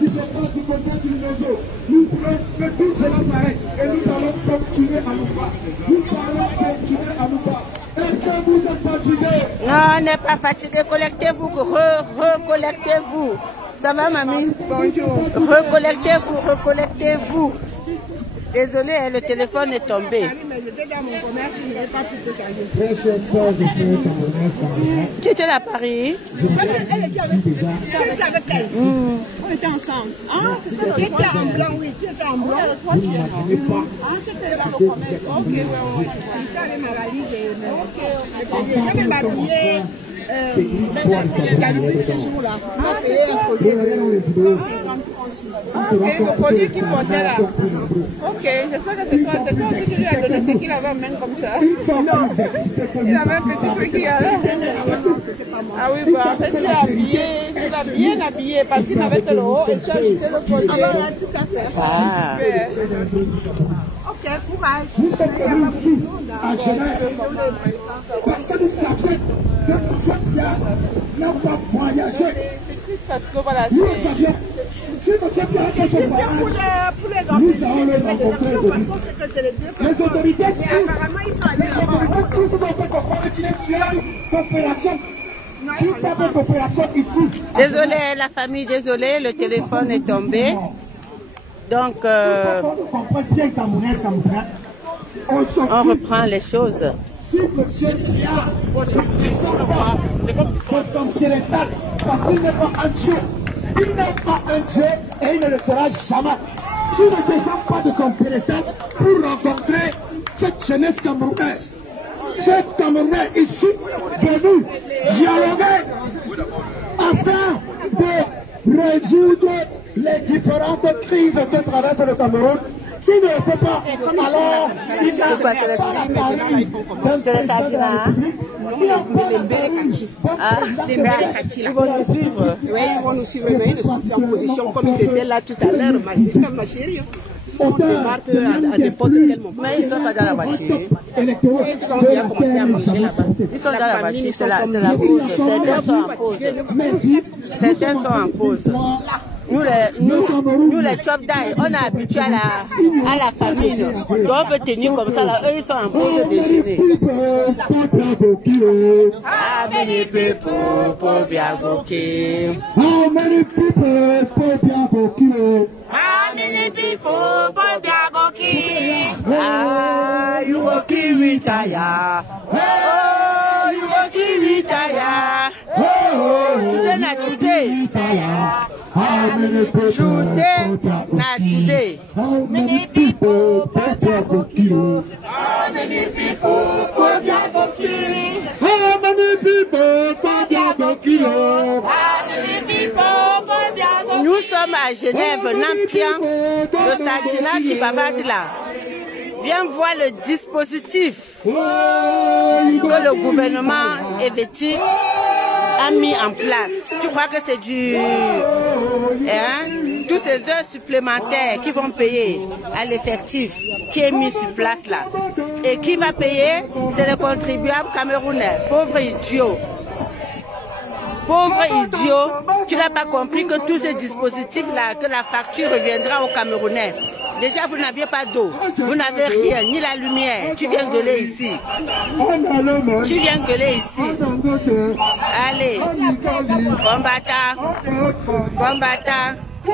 Qui se passe du côté du réseau. Nous voulons que tout cela s'arrête et nous allons continuer à nous battre. Nous allons continuer à nous battre. Est-ce que vous êtes fatigués? Non, on n'est pas fatigué. Collectez-vous, recollectez-vous. Ça va, mamie? Bonjour. Recollectez-vous, recollectez-vous. Désolé, le téléphone est tombé. Tu étais à Paris? Elle était avec elle. On était ensemble. Ah, c'est ça. Tu étais en blanc, oui. Tu étais en blanc. Ah, c'était dans le commerce. Ok, oui. J'avais ma valise et j'avais m'habillé. Ce jour-là, on a payé un collier de 150 francs. Ok, le collier qui portait là. Ok, j'espère que c'est toi. C'est toi aussi qui lui as donné ce qu'il avait en main comme ça. Non. Il avait un petit truc qui allait. Ah oui, bah en fait tu l'as habillé, tu l'as bien habillé parce qu'il n'avait que le haut et tu as jeté le collier. Ah bah tout à fait. Ah. Ok, courage. Nous sommes venus ici à Genève parce que nous savions que M. Pierre n'a pas voyagé. C'est triste parce que voilà, Nous savions, si M. Pierre a fait ce voyage, nous allons le rencontrer aujourd'hui. Les autorités suisses nous ont fait comprendre qu'il est sur une coopération. Suite à votre opération ici. Désolé, la famille, désolé, le téléphone est tombé. Donc, on reprend les choses. Si M. Pierre ne sort pas de son piédestal, parce qu'il n'est pas un Dieu, il n'est pas un Dieu et il ne le sera jamais. S'il ne descend pas de son piédestal pour rencontrer cette jeunesse camerounaise, ces Camerounais ici venus dialoguer afin de résoudre les différentes crises que traverse le Cameroun. S'il ne le fait pas, alors il n'a pas C'est le Sardina. ils vont nous suivre. Oui, ils vont nous suivre, mais ils sont en position comme ils étaient là tout à l'heure, ma chérie. On débarque à n'importe quel moment. Mais ils ne sont pas dans la voiture. Ils ont bien commencé à marcher là-bas. Ils sont dans la voiture, c'est la pause. Certains sont en pause. Certains sont en pause. Nous les chop d'ail, on est habitués à la famille. Donc on peut tenir comme ça, là. Eux ils sont en pause de déjeuner. Ah, many people, pour bien goker. How many people pour bien goker? How many people, pour bien goker? Ah, you goker retire. Oh, you goker retire. Oh, today na today. Today na today. How many people pour bien goker? How many people, pour bien goker? How many people pour bien goker? Nous sommes à Genève, Nampian, le Sardina qui bavade là. Viens voir le dispositif que le gouvernement Helvétique a mis en place. Tu crois que c'est du... tous ces heures supplémentaires qui vont payer à l'effectif qui est mis sur place là. Et qui va payer? C'est le contribuable camerounais. Pauvre idiot. Pauvre idiot, tu n'as pas compris que tous ces dispositifs-là, que la facture reviendra aux Camerounais. Déjà, vous n'aviez pas d'eau, vous n'avez rien, ni la lumière. Tu viens gueuler ici. Tu viens gueuler ici. Allez, combattant, combattant. Il y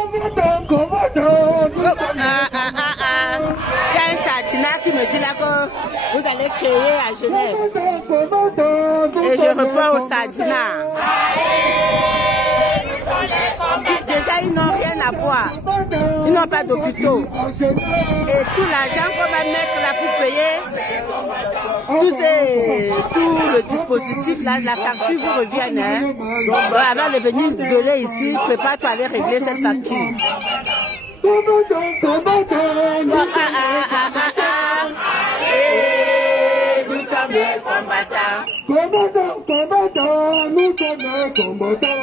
a un Sardina qui me dit là que vous allez créer à Genève. Et je reprends au Sardina. Déjà, ils n'ont rien à boire. Ils n'ont pas d'hôpitaux. Et tout l'argent qu'on va mettre là pour payer, tout le dispositif, là, la facture vous revient. Hein? Donc, avant de venir gueuler ici, prépare-toi à aller régler cette facture. Nous sommes les combattants. Combattants, combattants, nous sommes les combattants.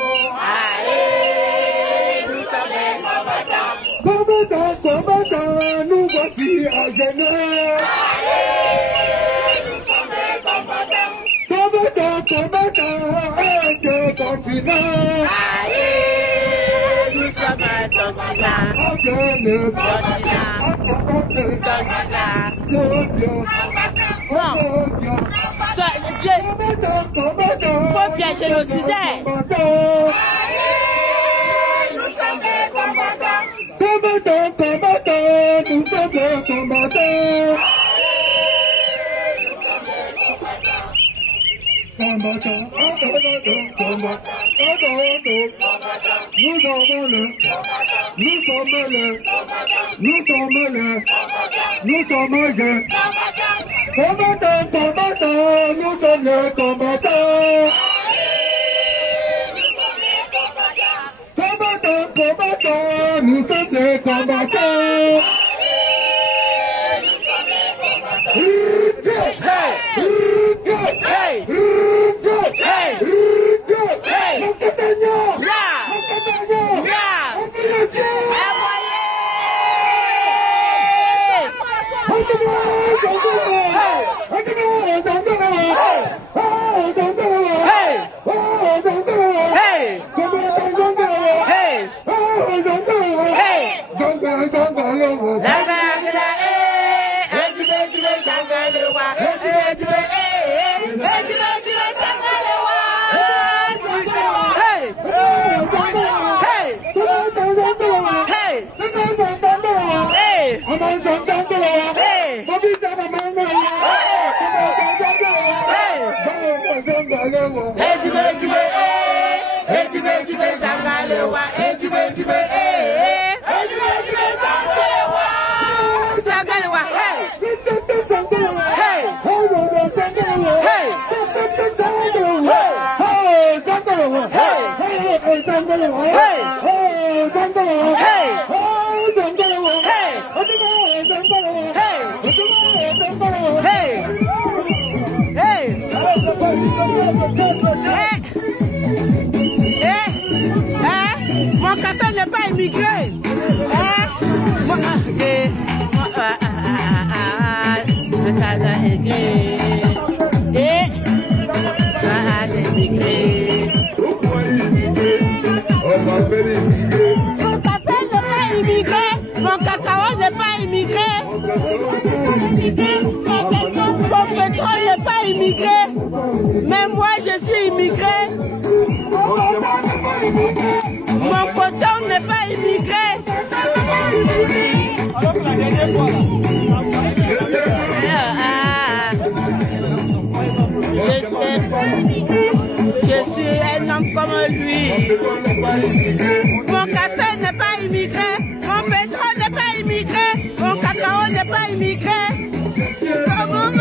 Nous sommes les combattants. Combattants, combattants, nous voici à Genève. Nous sommes les combattants. Combattants, combattants, continent. Aïe, nous sommes un continent. Non. Faut piéger l'Occident. Nous sommes des combattants. Nous sommes des combattants. Mon café n'est pas immigré. Mon café n'est pas immigré. Mon cacao n'est pas immigré. Mon pétrole n'est pas immigré. Mais moi je suis immigré. Mon coton n'est pas immigré. Je suis un homme comme lui. Mon café n'est pas immigré. Mon pétrole n'est pas immigré. Mon cacao n'est pas immigré. Comment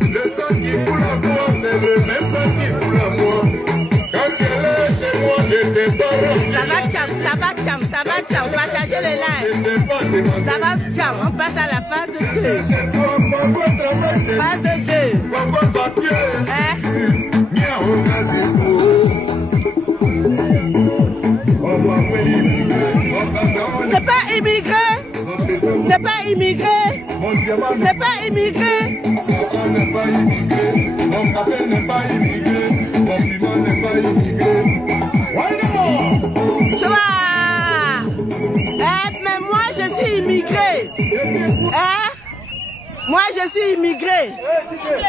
le sang qui coule à moi, c'est le même sang qui coule à moi. Quand tu es là chez moi, je te donne. Ça va, tcham, partagez les lives. Ça va, tcham, on passe à la phase 2. Phase 2. N'est pas immigré. N'est pas immigré. N'est pas immigré. Mon café n'est pas immigré. Mon piment n'est pas immigré. Tu vois, mais moi je suis immigré. Moi je suis immigré.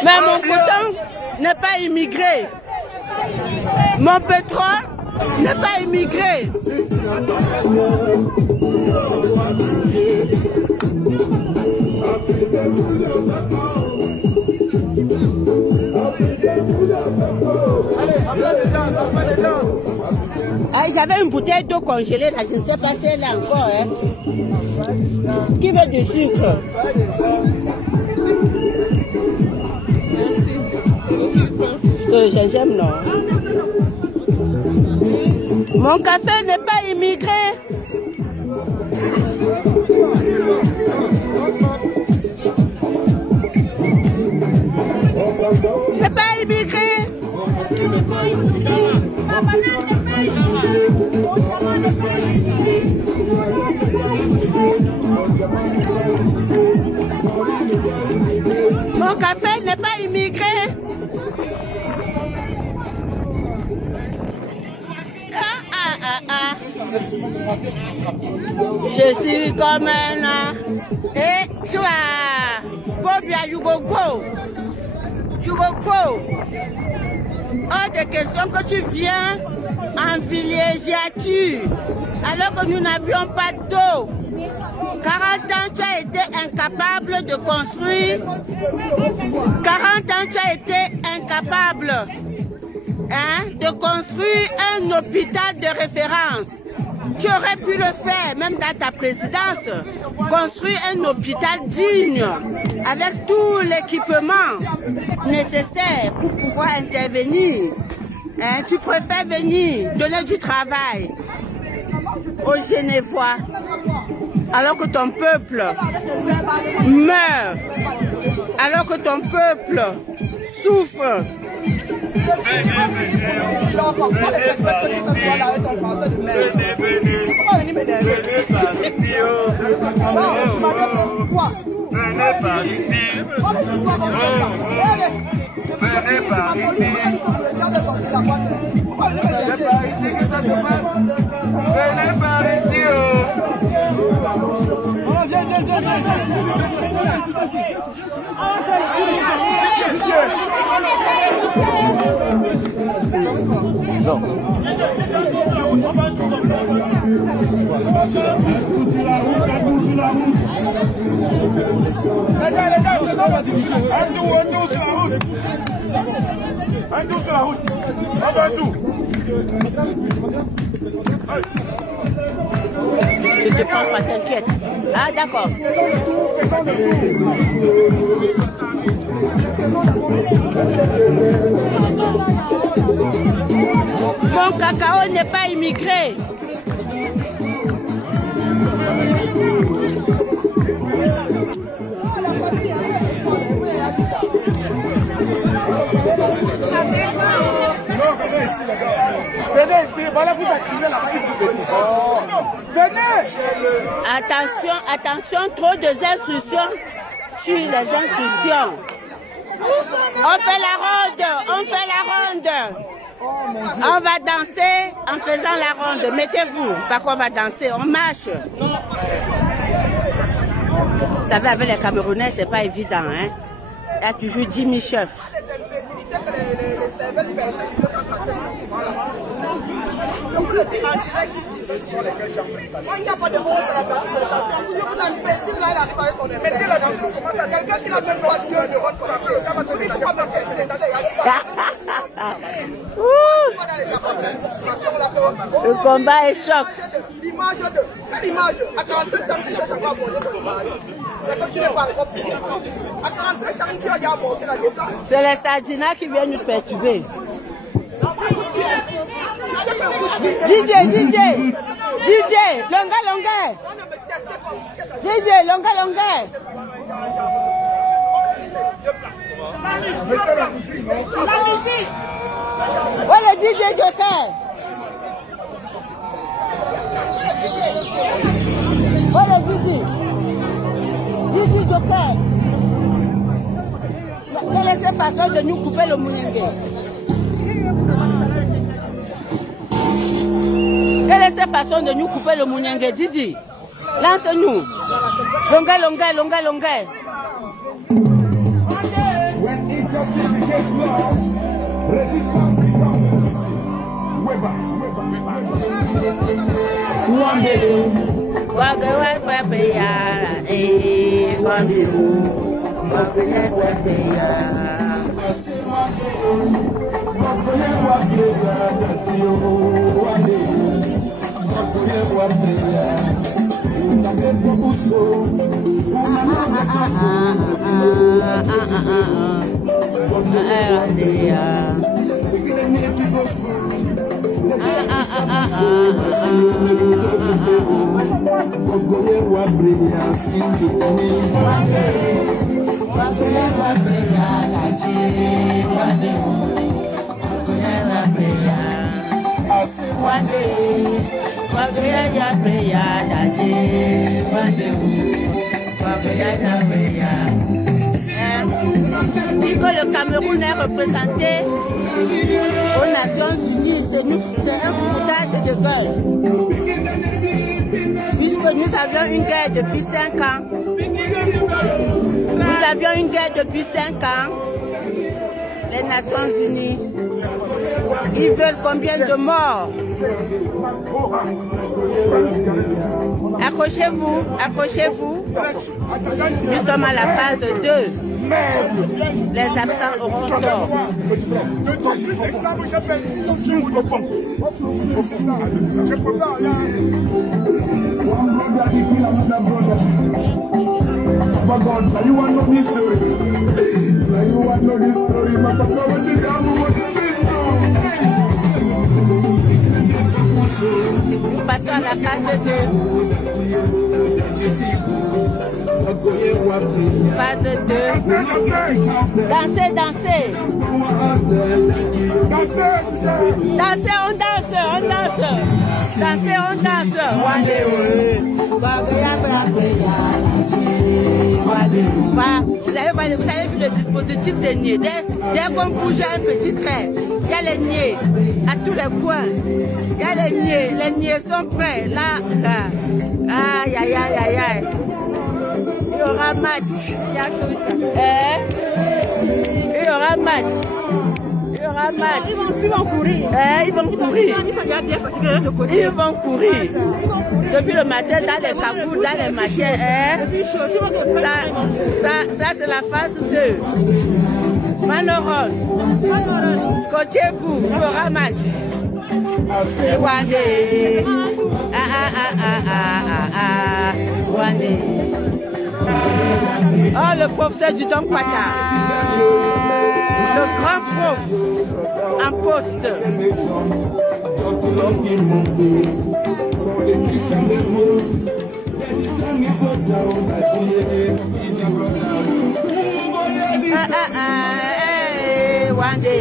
Mais mon coton n'est pas immigré. Mon pétrole n'est pas immigré. J'avais une bouteille d'eau congelée là, je ne sais pas si elle est encore. Qui veut du sucre? Le gingembre, non. Mon café n'est pas immigré. N'est pas immigré. Mon café n'est pas immigré. Je suis comme un... Et tu as... Bobia, you go go. You go go. Hors de question que tu viens en villégiature alors que nous n'avions pas d'eau. 40 ans, tu as été incapable de construire. 40 ans, tu as été incapable de construire un hôpital de référence. Tu aurais pu le faire, même dans ta présidence. Construire un hôpital digne, avec tout l'équipement nécessaire pour pouvoir intervenir. Tu préfères venir donner du travail aux Genevois, alors que ton peuple meurt, alors que ton peuple souffre. Non. Je te prends pas, t'inquiète. Ah, d'accord. Mon cacao n'est pas immigré. Attention, attention, trop d'instructions sur les instructions. On fait la ronde, on fait la ronde. On va danser en faisant la ronde. Mettez-vous, pas qu'on va danser, on marche. Vous savez, avec les Camerounais, c'est pas évident, hein. Il y a toujours 10 000 chefs. Il n'y a pas de mots de la manifestation. Toujours l'imbécile là, il arrive avec son imbécile. Quelqu'un qui n'a même pas de gueule de rôle qu'on a fait. Il ne faut pas manifester. Le combat est choc. L'image de... Quelle image? À 47 ans, tu cherches encore à manger ton image. Quand tu n'es pas encore fini. À 47 ans, tu as déjà amorcé la descente. C'est les Sardina qui viennent nous perturber. DJ, longa, longa. DJ, longa, longa. La musique. Oh, le DJ Joker. Oh, le DJ. DJ Joker. Quelle est cette façon de nous couper le mounengue? Quelle est cette façon de nous couper le mounengue, Didi? Lance-nous. Longa, longa, longa, longa. When injustice becomes law, resistance becomes duty. Weber. One day. dit que le Cameroun est représenté aux Nations Unies. C'est un foutage de gueule. Puisque nous avions une guerre depuis 5 ans. Nous avions une guerre depuis 5 ans. Les Nations Unies, ils veulent combien de morts? Accrochez-vous, accrochez-vous. Nous sommes à la phase 2. Les absents auront tort. Le 18 décembre, j'ai fait une nous passons à la phase 2. Phase 2. Dansez, dansez. Dansez, on danse, on danse. Dansez, on danse. Vous avez vu le dispositif des niais. Dès qu'on bouge un petit trait, il y a les niais à tous les coins. Il y a les niais sont prêts. Là, là. Aïe, aïe, aïe, aïe, aïe. Il y aura match. Il y aura match. Il y aura match. Ils vont courir. Ils vont courir. Ils vont courir. Depuis le matin, dans les cagoules, dans les machins. Ça c'est la phase 2. Manoron. Scotchez-vous. Il y aura match. Wandé. Wandé. Oh, le professeur du Don Pata. Le grand prof en poste. Wandé.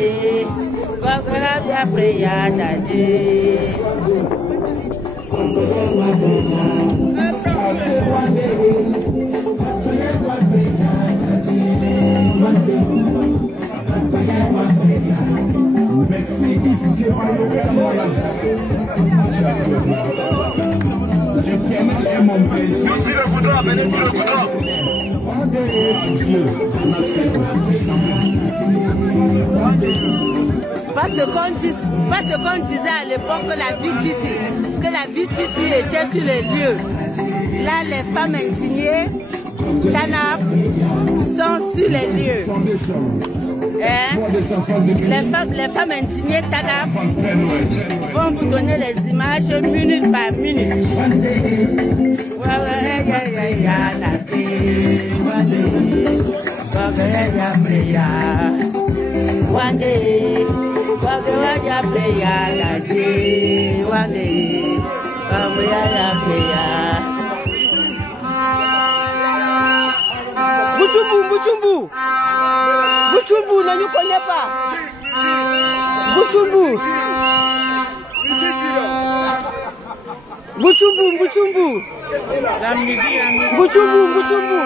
Pas ce qu'on disait à l'époque que la vie d'ici était sur les lieux. Là, les femmes indignées, Tanap, sont sur les lieux. Les femmes indignées, Tanap, vont vous donner les images minute par minute. One day, Bouchumbu, ne nous connaît pas. Bouchumbu. La musique. Bouchumbu. Bouchumbu.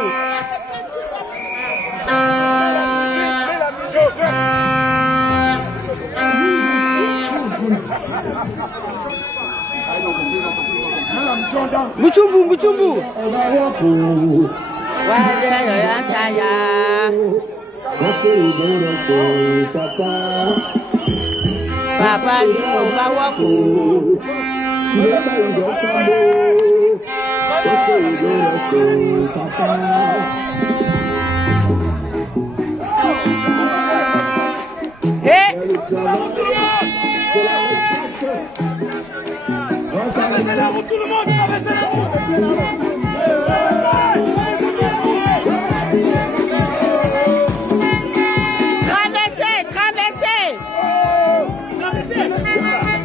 Papa, traversez la route, tout le monde, traversez la route.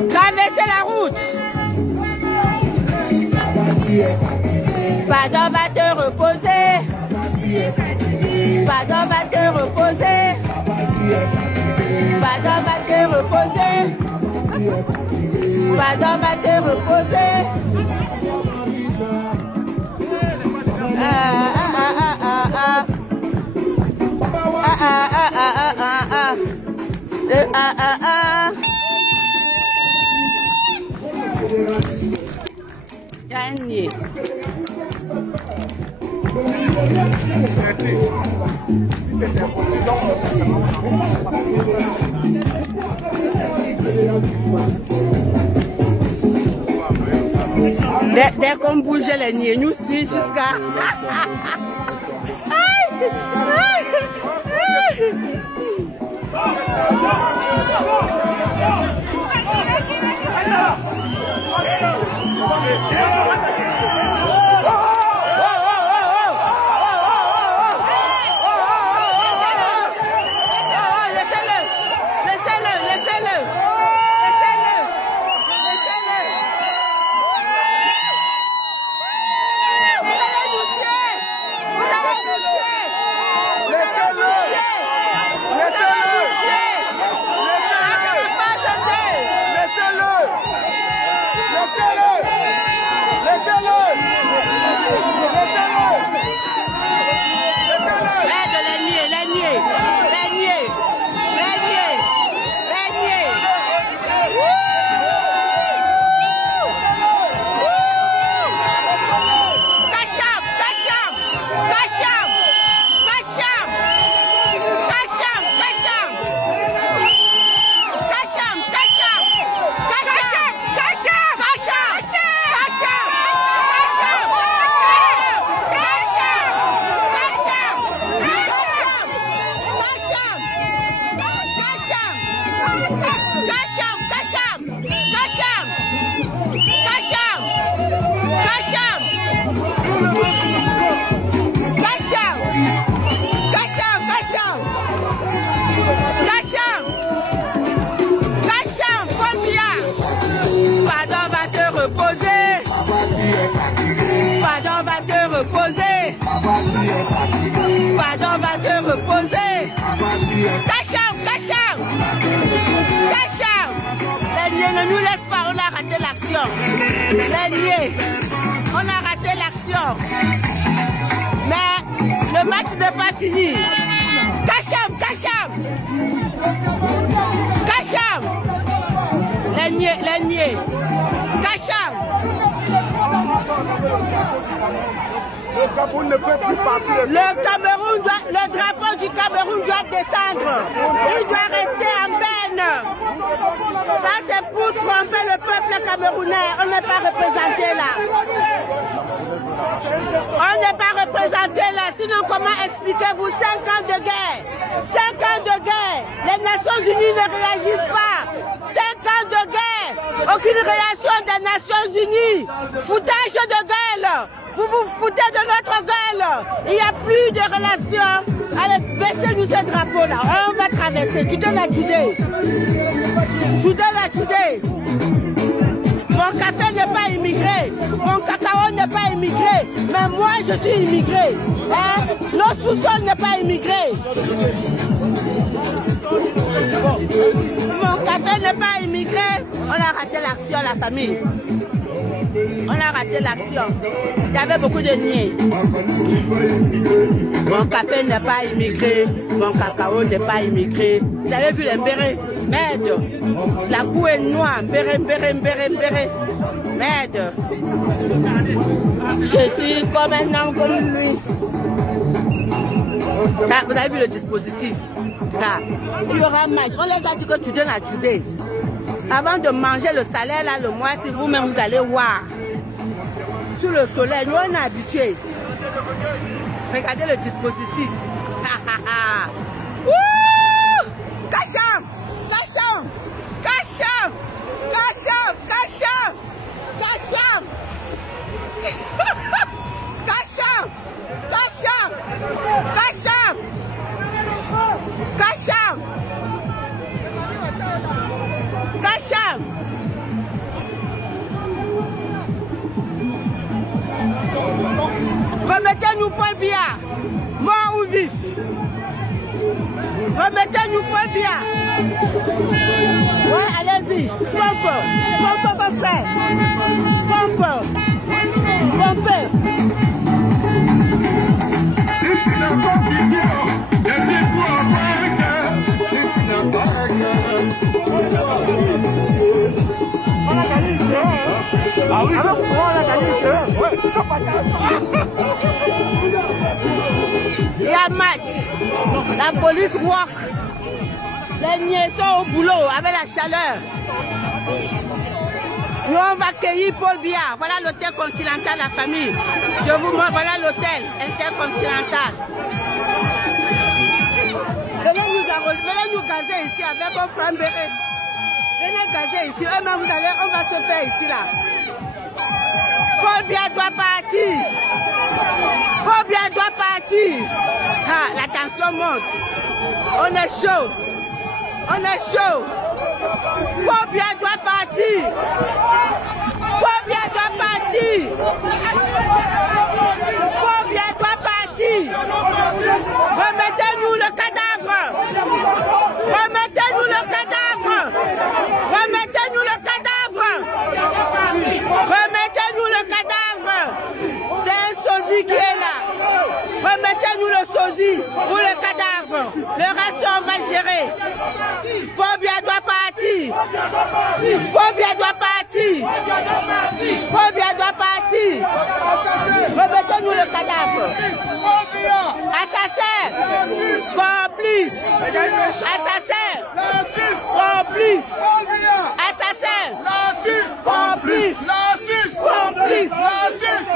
Traversez la route. Pardon va te reposer. Pardon va te reposer. Pardon va te reposer. Pardon va te reposer. Ah. nier. Dès qu'on bougeait les niais, nous suivons jusqu'à... Pardon va te reposer. Cacham, cacham. Cacham. Les niais ne nous laissent pas, on a raté l'action. Les niais, on a raté l'action. Mais le match n'est pas fini. Cacham, cacham. Cacham. Les niais. Cacham. Le Cameroun doit, le drapeau du Cameroun doit descendre. Il doit rester en peine. Ça c'est pour tromper le peuple camerounais. On n'est pas représenté là. On n'est pas représenté là. Sinon comment expliquez-vous 5 ans de guerre? 5 ans de guerre. Les Nations Unies ne réagissent pas. 5 ans de guerre. Aucune réaction des Nations Unies. Foutage de gueule. Vous vous foutez de notre gueule. Il n'y a plus de relation. Allez, baissez-nous ce drapeau-là. On va traverser. Tu donnes la Judée. Tu donnes la Judée. Mon café n'est pas immigré. Mon cacao n'est pas immigré. Mais moi, je suis immigré. Hein? Notre sous-sol n'est pas immigré. Mon café n'est pas immigré. On a raté l'action, la famille. On a raté l'action. Il y avait beaucoup de niais. Mon café n'est pas immigré. Mon cacao n'est pas immigré. Vous avez vu les mbérés? Merde. La cou est noire. Mbéré. Merde. Je suis comme un homme comme lui. Là, vous avez vu le dispositif? Là, il y aura match. On les a dit que tu donnes à Judée. Avant de manger le salaire, là, le mois, si vous-même vous allez voir. Sous le soleil, nous on est habitués. Regardez le dispositif. Cacham! Cacham! Cacham! Cacham! Cacham! Cacham! Cacham! Cacham! Cacham! Cacham! Cacham! Remettez-nous point bien, mort ou vif. Remettez-nous point bien. Ouais, allez-y. Pompe, mon frère. Pompe. Pompez. Ah oui, on a gagné. Il y a match. La police walk. Les niais sont au boulot avec la chaleur. Nous, on va accueillir Paul Biya. Voilà l'hôtel Continental, la famille. Je vous montre, voilà l'hôtel Intercontinental. Venez nous gazer ici avec vos frères Béré. Venez gazer ici. Eux-mêmes, on va se faire ici, là. Paul Biya doit partir. Paul Biya doit partir. Ah, la tension monte. On est chaud. On est chaud. Paul Biya doit partir. Paul Biya doit partir. Paul Biya doit partir. Remettez-nous le cadavre. Remettez-nous le cadavre. Remettez-nous le cadavre. Remettez-nous le cadavre. C'est un sosie qui est là. Remettez-nous le sosie ou le cadavre. Le reste, on va gérer. Paul Biya doit partir. Paul Biya doit partir. Paul Biya doit partir. Remettez-nous le cadavre. Assassin. Complice. Assassin. Complice. Assassin. Complice. Complice.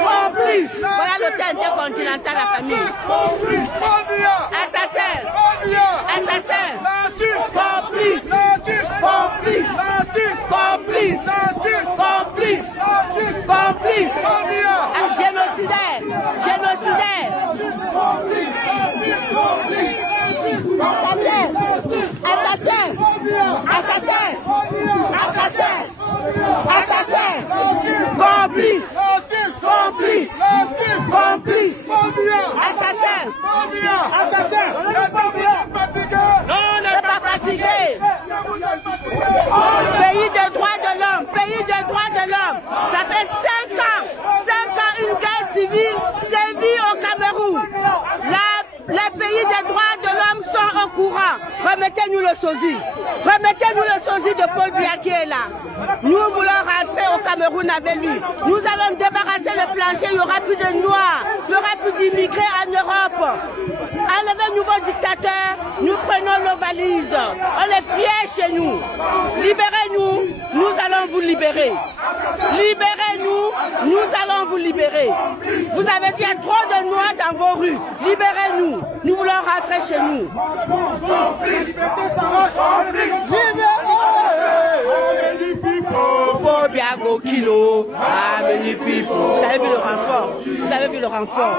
Complice. Voilà l'hôtel Intercontinental, la famille. Assassin. Assassin. Complice. Complice. Complice. Complice. Complice. Génocidaire. Génocidaire. Assassin. Assassin. Assassin. Assassin. Assassin. Complice. Complice. Complice. Assassin. Assassin. Non, on n'est pas fatigué. Pays des droits de l'homme. Pays des droits de l'homme. Ça fait 5 ans. 5 ans une guerre civile sévit au Cameroun. Les pays des droits de l'homme sont au courant. Remettez-nous le sosie. Remettez-nous le sosie de Paul Biya qui est là. Nous voulons rentrer au Cameroun avec lui. Nous allons débarrasser le plancher. Il n'y aura plus de Noirs. Il n'y aura plus d'immigrés en Europe. Enlevez un nouveau dictateur. Nous prenons nos valises. On est fiers chez nous. Libérez-nous. Nous allons vous libérer. Libérez-nous. Nous allons vous libérer. Vous avez dit qu'il y a trop de Noirs dans vos rues. Libérez-nous. Nous voulons rentrer chez nous. Paul Biya go kilo. Ah, many people. Vous avez vu le renfort. Vous avez vu le renfort.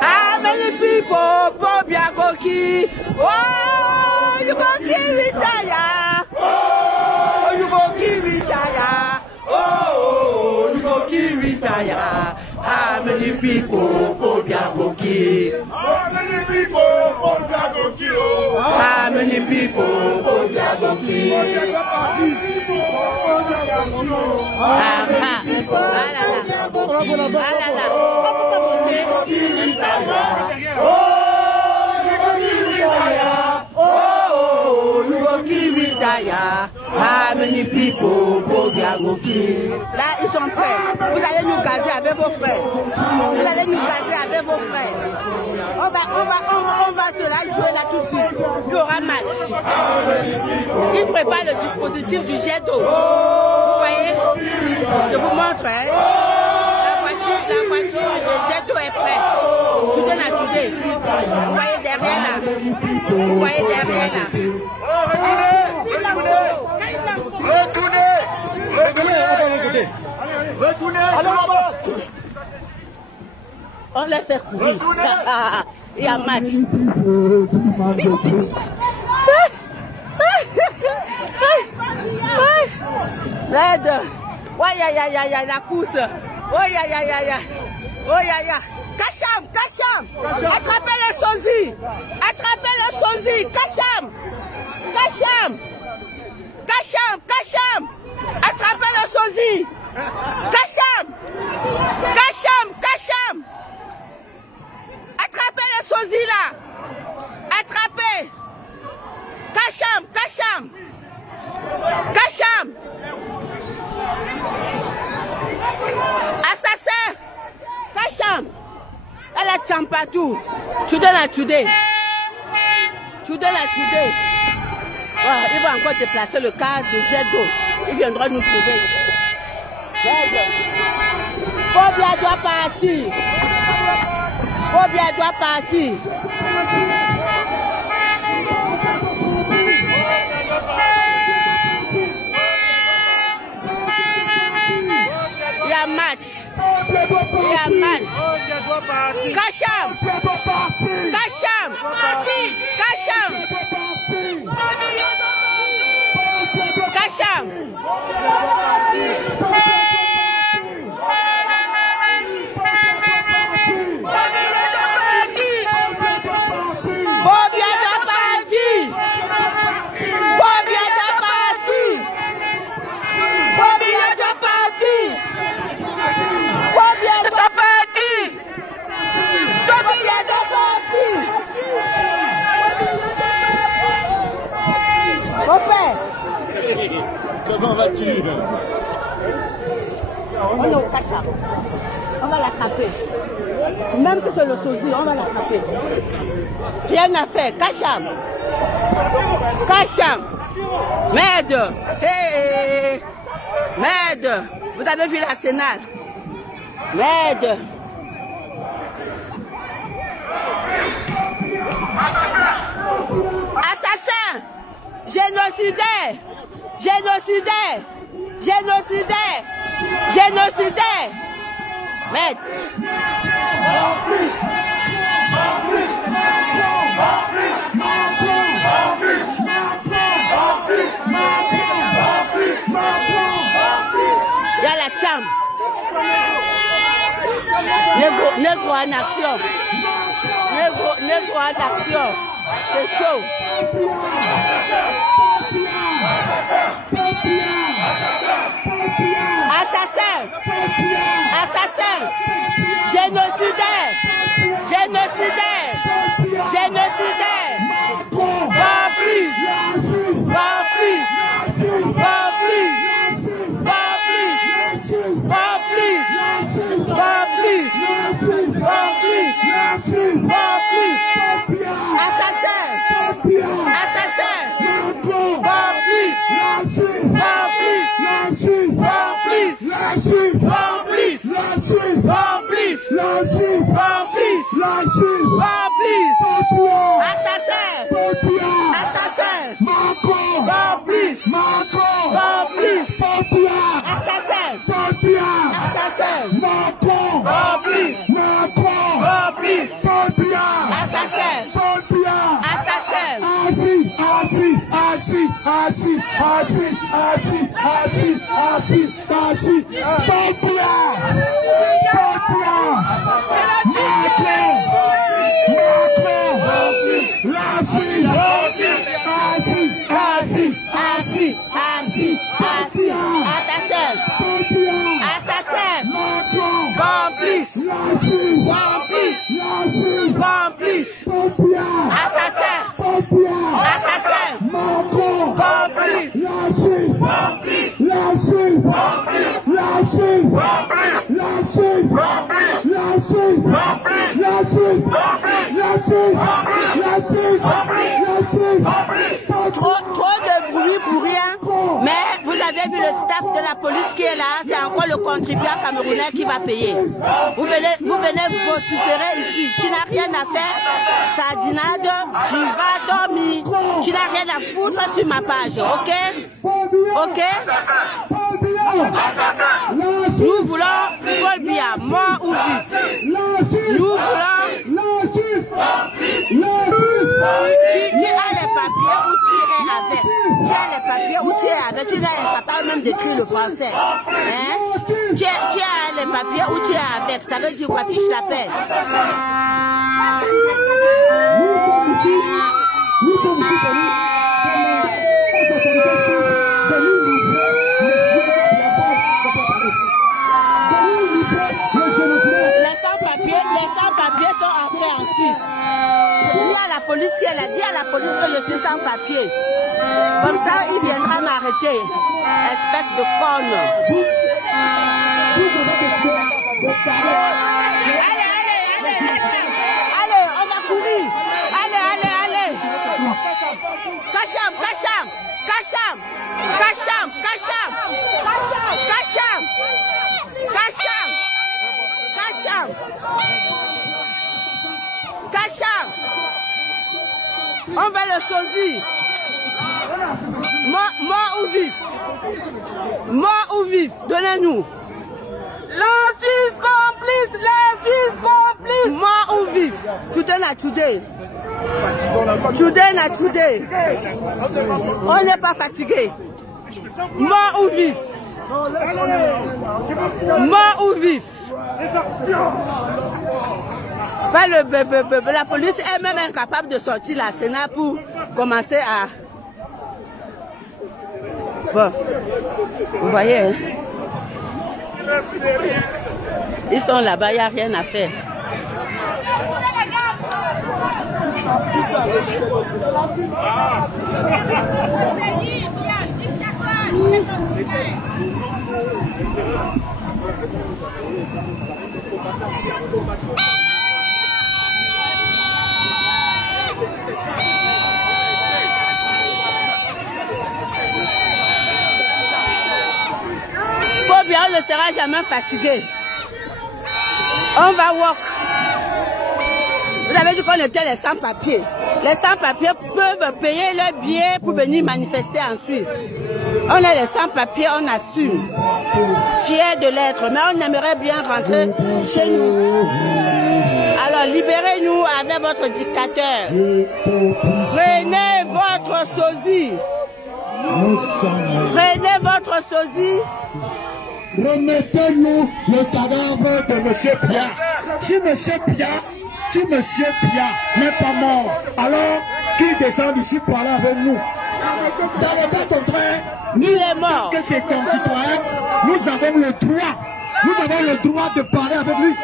Ah, many people. Paul Biya go ki. Oh, you go kill retire. Oh, you go kill retire. Oh, you go kill retire. How many people Paul Biya go kill? How many people Paul Biya go kill? How many people Paul Biya go kill? Oh, you go kill retire. How many people Paul Biya go kill? Là, ils sont prêts. Vous allez nous gazer avec vos frères. Vous allez nous gazer avec vos frères. On va se la jouer là tout de suite. Il y aura match. Ils préparent le dispositif du jet d'eau. Vous voyez? Je vous montre. Hein? La voiture de jet d'eau est prête. Today là, today. Vous voyez derrière là. Vous voyez derrière là. Retournez. On les fait courir. Il y a match. L'aide. Ouais, la course. Ouais, oh, Kacham. Attrapez les sosies. Kacham. Attrapez le sosie. Kacham. Attrapez le sosie là. Attrapez. Kacham. la Champatou. Tu donnes la Tudé. Tu donnes la Tudé. Oh, il va encore déplacer le cas de jet d'eau. Il viendra nous trouver. Bobia doit partir. Bobia doit partir. Il y a match. Il y a match. Kacham. Kacham. Kacham. Kacham. Bobia doit partir. Bobia doit partir. Bobia doit partir. Bobia doit partir. Bobia doit partir. Mon père. Comment vas-tu? On est au Kacham. On va l'attraper. Même si c'est le sosie, on va l'attraper. Rien à faire. Kacham. Kacham. Merde. Hey. Merde. Vous avez vu l'arsenal? Merde. Assassin. Génocidaire. Génocidaire. Génocidaire. Génocidaire. Merde. Il y a la chambre. Négro en action. Négro en action. C'est chaud. Assassin. Assassin. Génocidaire. Génocidaire. Génocidaire. Complice. Complice. Complice. Complice. Complice. Complice. Complice. Assassin. Assassin. Complice. Complice. Complice. Complice. Complice. Complice. Complice. Assassin. Assassin. Complice. Complice. Assassin. Assassin. Complice. Complice. Assassin. Assassin. Trop de bruit pour rien, mais vous avez vu le staff de la police qui est là, c'est encore le contribuable camerounais qui va payer. Vous venez vociférer ici, tu n'as rien à faire, sardinade, tu vas dormir, tu n'as rien à foutre sur ma page, ok? Ok? Nous voulons Paul Biya, mort ou vif. Nous voulons... Tu as les papiers où tu es avec. Tu as les papiers où tu es avec. Tu es incapable même d'écrire le français. Hein? Tu as les papiers où tu es avec. Ça veut dire quoi? Fiche la peine. Nous sommes ici les sans-papiers sont entrés en Suisse. Dis à la police qu'elle a dit à la police que je suis sans papier. Comme ça, il viendra m'arrêter. Espèce de conne. Allez, allez, allez. Allez, on va courir. Allez, allez, allez. Kacham, Kacham, Kacham, Kacham, Kacham, Kacham, Kacham, Kacham, Kacham. On va le choisir. Mort ou vif? Mort ou vif? Donnez-nous. La Suisse complice, la Suisse complice. Mort ou vif? Today na today. Today na today. On n'est pas fatigué. Mort ou vif? Mort ou vif? Pas la police est même incapable de sortir la Sénat pour commencer à... Bon, vous voyez, hein? Ils sont là-bas, il n'y a rien à faire. Faut bien, on ne sera jamais fatigué. On va walk. Vous avez dit qu'on était les sans-papiers. Les sans-papiers peuvent payer leur billet pour venir manifester en Suisse. On est les sans-papiers, on assume. Fiers de l'être, mais on aimerait bien rentrer chez nous. Alors libérez-nous avec votre dictateur. Prenez votre sosie. Prenez votre sosie. Remettez-nous le cadavre de M. Pia. Si M. Pia n'est pas mort, alors qu'il descende ici pour aller avec nous. Dans le cas contraire, il est mort. Que ses concitoyens, nous avons le droit. Nous avons le droit de parler avec lui.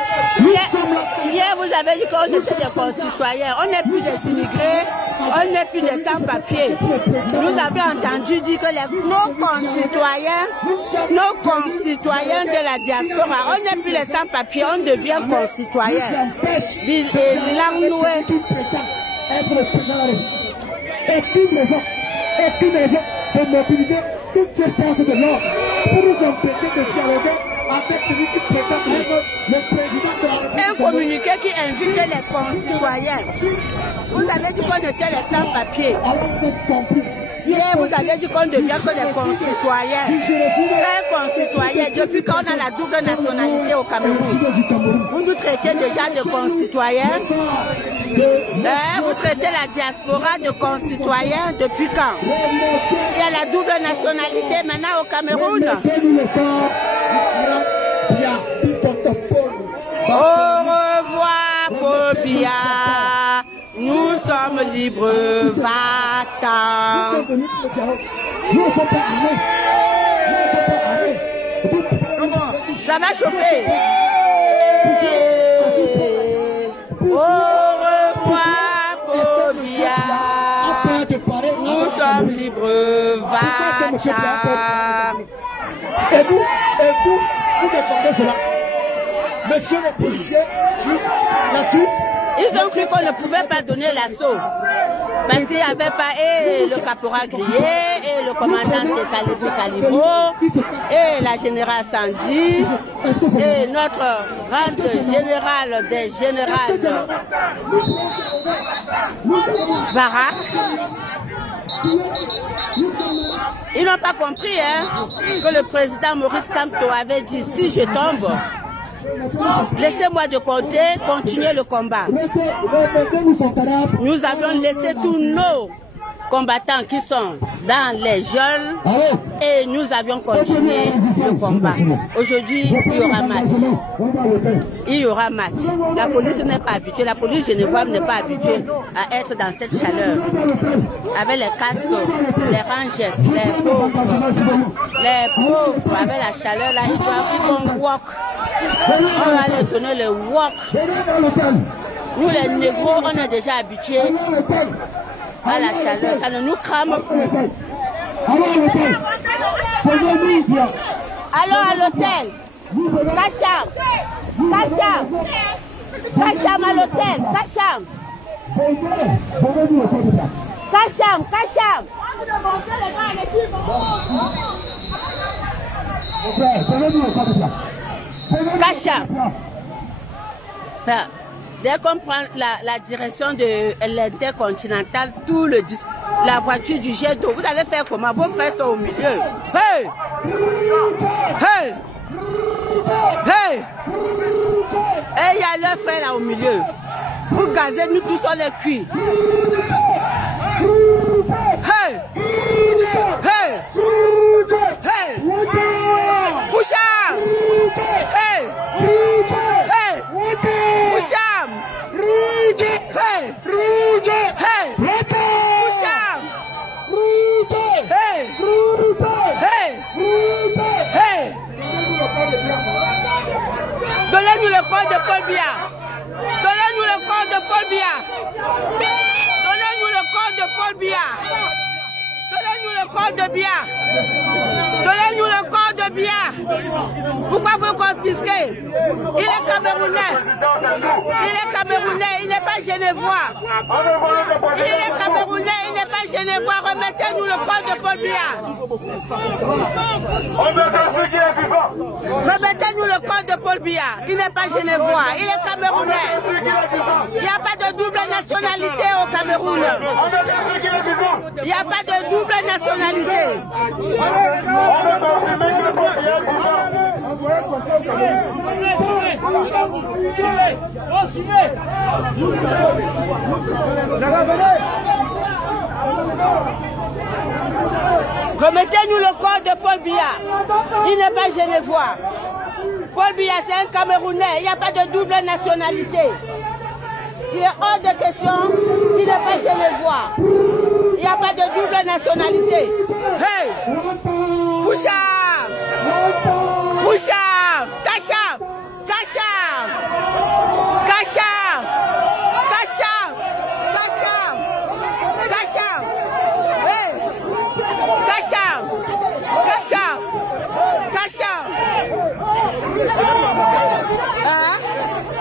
Hier, vous avez dit qu'on était des concitoyens. On n'est plus des immigrés, on n'est plus des sans-papiers. Nous avions entendu dire que nos concitoyens de la diaspora, on n'est plus les sans-papiers, on devient concitoyens. Et toute raison de mobiliser toutes ces forces de l'ordre pour nous empêcher de dialoguer avec celui qui prétend être le président de la République. Un communiqué qui invitait les concitoyens. Vous avez dit qu'on était les sans-papiers. Alors vous êtes complices. Hier, vous avez dit qu'on devient que les concitoyens. Très concitoyens. Depuis qu'on a la double nationalité au Cameroun, vous nous traitez déjà de concitoyens. Vous traitez la diaspora de concitoyens depuis quand? Il y a la double nationalité maintenant au Cameroun. Au revoir, Pobia. Nous sommes libres, va-t'en. Nous ne sommes pas armés. Ça va chauffer. Au revoir, Pobia. Nous sommes libres, va-t'en. Et vous défendez cela. Monsieur le policier, la Suisse. Ils ont cru qu'on ne pouvait pas donner l'assaut. Parce qu'il n'y avait pas le caporal Grier, et le commandant de Calibro, et la générale Sandy, et notre grande générale des générales Barak. Ils n'ont pas compris que le président Maurice Kamto avait dit, si je tombe, laissez-moi de côté, continuer le combat. Nous avions laissé tous nos combattants qui sont dans les geôles et nous avions continué le combat. Aujourd'hui, il y aura match. Il y aura match. La police n'est pas habituée, la police genevoise n'est pas habituée à être dans cette chaleur. Avec les casques, les rangers, les pauvres, avec la chaleur là, ils doivent walk. On va leur donner le walk. Nous les négros, on est déjà habitués à la chaleur, ça ne nous crame plus. Allons à l'hôtel. Kacham, Kacham, Kacham à l'hôtel, Kacham. Kacham, Kacham. Kacham. Dès qu'on prend la direction de l'Intercontinental, la voiture du jet d'eau, vous allez faire comment? Vos frères sont au milieu. Hey! Hey! Hey! Et il y a leur frère là au milieu. Vous gazez, nous tous on les cuits. Hey! Hey! Hey! Bouchard! Hey! Hey! Bouchard! Hey! Hey! Bouchard! Hey! Hey! Hey! Donnez-nous le corps de Paul Biya. Donnez-nous le corps de Paul Biya. Donnez-nous le corps de Paul Biya. Donnez-nous le corps de Biya. Donnez-nous le corps de Biya. Pourquoi vous confisquez? Il est camerounais. Il est camerounais, il n'est pas genevois. Il est camerounais, il n'est pas genevois. Remettez-nous le corps de Paul Biya. Remettez-nous le corps de Paul Biya. Il n'est pas genevois, il est camerounais. Il n'y a pas de double nationalité au Cameroun. Il n'y a pas de double nationalité. Remettez-nous le corps de Paul Biya. Il n'est pas genevois. Paul Biya, c'est un Camerounais. Il n'y a pas de double nationalité. Il est hors de question. Il n'est pas genevois. Il n'y a pas de double nationalité. Hey! Bouchard! Bouchard! Kacham! Kacham! Kacham! Kacham! Kacham! Kacham! Hey! Kacham! Kacham! Kacham! Hein?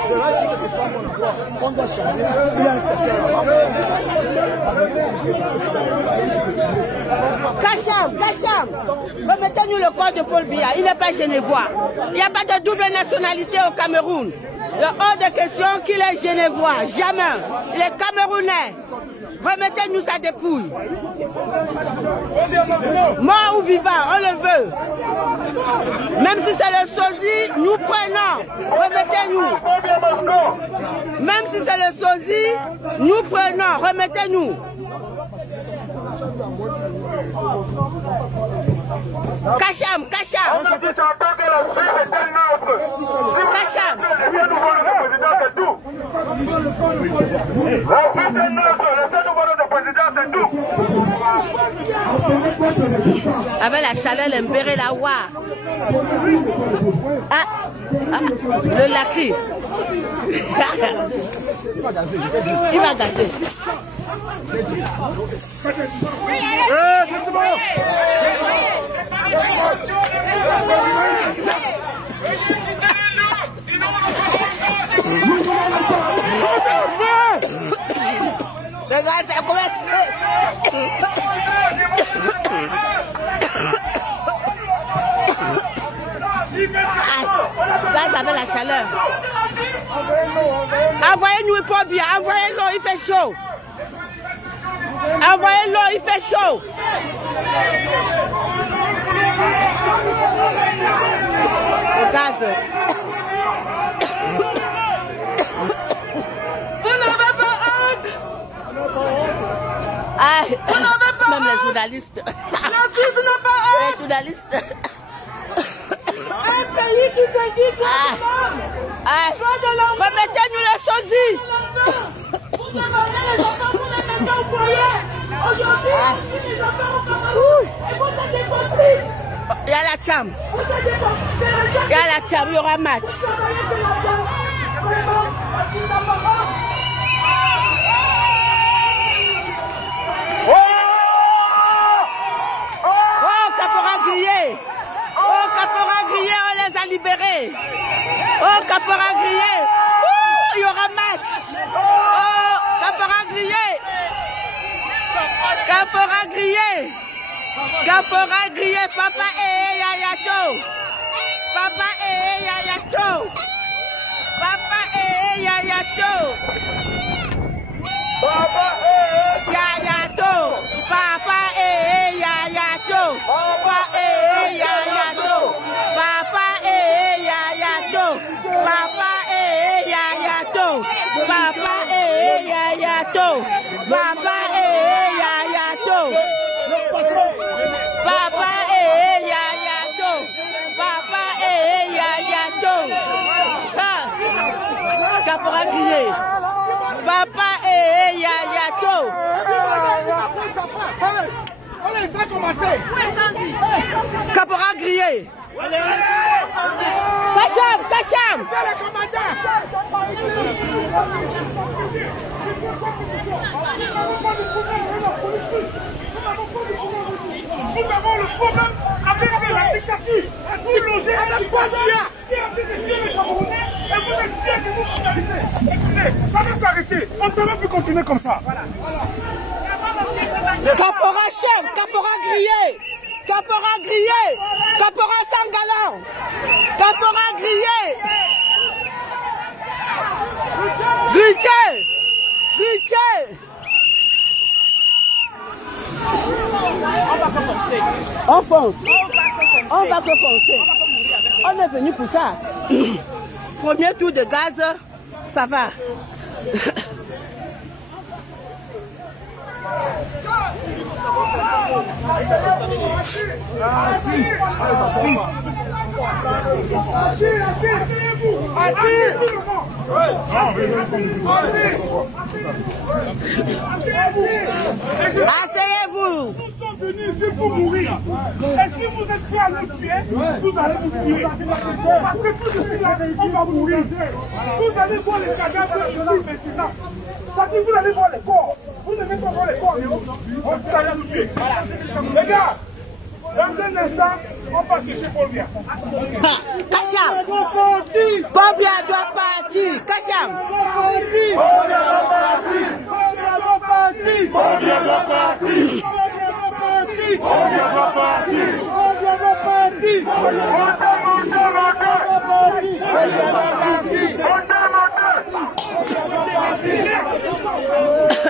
C'est vrai que c'est pas mon endroit. On doit changer. Kacham, Kacham, remettez-nous le corps de Paul Biya. Il n'est pas genevois. Il n'y a pas de double nationalité au Cameroun. Il est hors de question qu'il est genevois. Jamais. Il est camerounais. Remettez-nous sa dépouille. Mort ou vivant, on le veut. Même si c'est le sosie, nous prenons. Remettez-nous. Même si c'est le sosie, nous prenons. Remettez-nous. Kacham, Kacham. Kacham. Avec la chaleur, l'embéré, la wa. Le lacry. Il va gâter. Regarde, ça commence. Là, ça fait la chaleur. Envoyez-nous Paul Biya, envoyez-le, il fait chaud. Envoyez-le, il fait chaud. Le gaz. Même les journalistes. Les journalistes. Un pays qui se dit remettez-nous le sosie. Vous demandez les enfants pour les mettre au foyer. Aujourd'hui, les enfants au Cameroun. Et vous êtes des compris. Il y a la cham. Il y a la cham, il y aura match. Oh, Caporal grillé. Oh, Caporal grillé, on les a libérés. Oh, Caporal grillé. Il y aura grillé. Caporal grillé, papa et Yayato. Papa et Yayato. Papa et Yayato. Papa et Yayato. Papa et Yayato. Papa et Yayato. Papa et Yayato. Papa et Yayato. Papa et Yayato. Papa et Yayato. Papa et Yayato. Papa et Yayato. Caporal grillé. Papa et Yayato. On les a commencé. Caporal grillé. Kacham, Kacham. C'est le commandant. Nous avons le problème avec la dictature. Vous logez avec quoi qui a fait de tuer les Camerounais et vous êtes fiers de nous organiser. Écoutez, ça va s'arrêter. On ne peut plus continuer comme ça. Caporal chef, caporal grillé. Caporal grillé. Caporal sans galant. Caporal grillé. Grillé. Grillé. On fonce. On va que foncer. On est venu pour ça. Premier tour de gaz, ça va. Asseyez-vous. Nous sommes venus ici pour mourir. Et si vous êtes prêts à nous tuer, vous allez nous tuer. Parce que tout ici, là, on va mourir. Vous allez voir les cadavres ici maintenant. C'est-à-dire vous allez voir les corps. Vous ne devez pas voir les corps. Vous allez nous tuer. Les gars, dans un instant, on va chercher Paul Biya. Kacham. Paul Biya doit partir. Kacham. Paul Biya doit partir. Paul Biya doit partir. Paul Biya doit partir.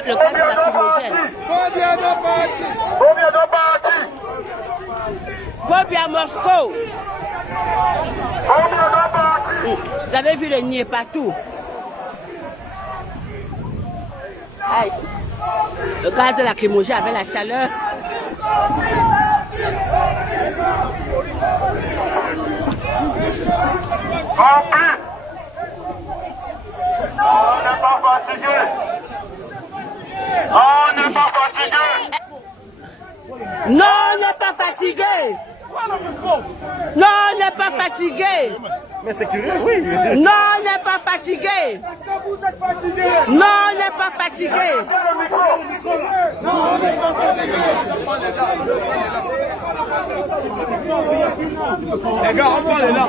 Le gaz de la lacrymogène. Paul Biya doit partir. Paul Biya doit partir. Paul Biya Moscou. Paul Biya doit partir. Vous avez vu le niais partout. Aïe. Le gaz de la lacrymogène avec la chaleur. On n'est pas fatigué. On n'est pas fatigué. Non, on n'est pas fatigué. Non, on n'est pas fatigué. Mais c'est curieux, oui. Non, on n'est pas fatigué. Est-ce que vous êtes fatigué? Non, on n'est pas fatigué. Non, on n'est pas fatigué. Les gars, on parle là.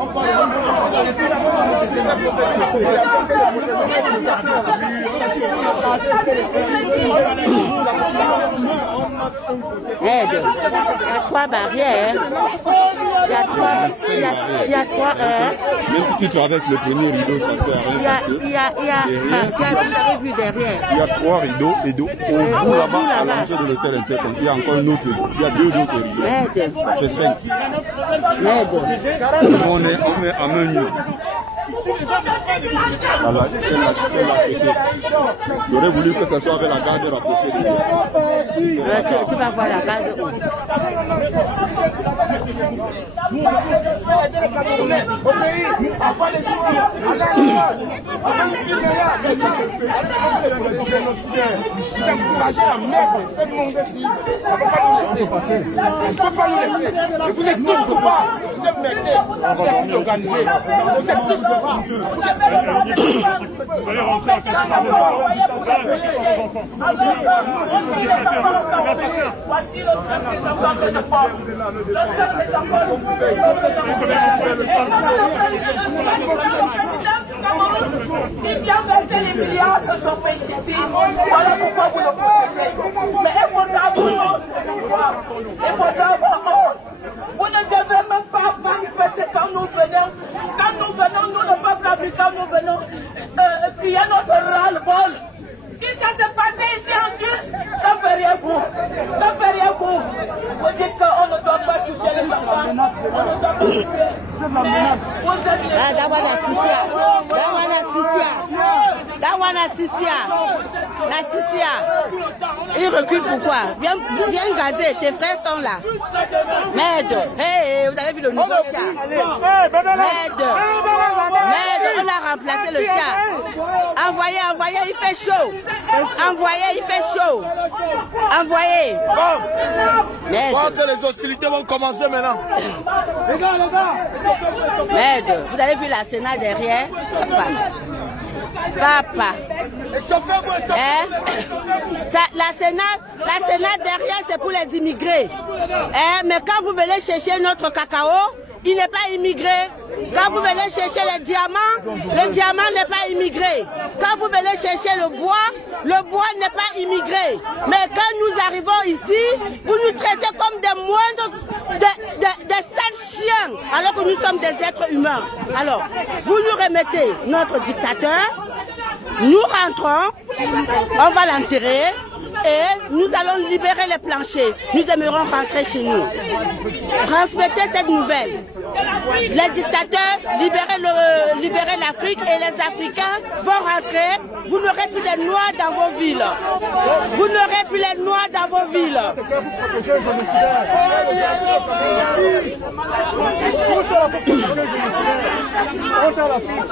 On parle Aide. Il y a 3 barrières. Il y a 3 Même si tu traverses le premier rideau, ça sert à rien. Vous avez vu derrière. Il y a 3 rideaux et au bout là-bas, à l'entrée de l'hôtel interne, il y a encore une autre rideau. Il y a 2 autres rideaux. Aide. Ça fait 5. Aide. On est en main nue. Voilà, j'aurais voulu que ça soit avec la garde rapprochée. Tu vas voir la garde où? au pays, avant les il a encouragé la merde, ce monde-ci. On ne peut pas nous laisser. Et vous êtes tous coupables. Vous êtes merdés. Vous êtes tous organisés. Vous êtes tous coupables. Vous allez rentrer en question. Voici le seul des enfants que je porte. Le seul des enfants il vient verser les milliards de son pays ici. Voilà pourquoi vous le protégez. Mais Ça fait rien pour vous. Vous dites qu'on ne doit pas toucher les enfants. On ne doit pas toucher. Mais vous êtes... Ah, Dawana Sissia. Il recule pourquoi? Viens gazer, tes frères sont là. Merde. Hey, vous avez vu le nouveau chat? Merde, on a remplacé le chat. Envoyez, il fait chaud. Envoyez. Merde. Je crois que les hostilités vont commencer maintenant. Les gars. Merde, vous avez vu la Sénat derrière? Papa. Hein? La Sénat derrière, c'est pour les immigrés. Hein? Mais quand vous venez chercher notre cacao, il n'est pas immigré. Quand vous venez chercher les diamants, le diamant n'est pas immigré. Quand vous venez chercher le bois n'est pas immigré. Mais quand nous arrivons ici, vous nous traitez comme des moindres, des sales chiens, alors que nous sommes des êtres humains. Alors, vous nous remettez notre dictateur, nous rentrons, on va l'enterrer, et nous allons libérer les planchers. Nous aimerons rentrer chez nous. Transmettez cette nouvelle. Les dictateurs, libérez l'Afrique et les Africains vont rentrer. Vous n'aurez plus de noirs dans vos villes. Vous n'aurez plus les noirs dans vos villes.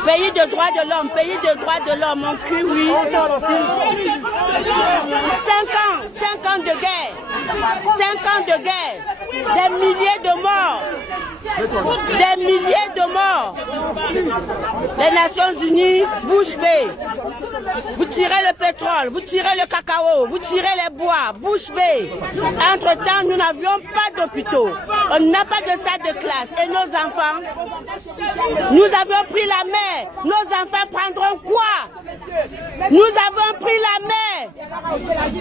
Pays de droits de l'homme, mon cul, oui. 5 ans de guerre. 5 ans de guerre. Des milliers de morts. Les Nations Unies, bouche bée. Vous tirez le pétrole, vous tirez le cacao, vous tirez les bois, bouche bée. Entre-temps, nous n'avions pas d'hôpitaux. On n'a pas de salle de classe. Et nos enfants, nous avions pris la mer. Nos enfants prendront quoi? Nous avons pris la mer.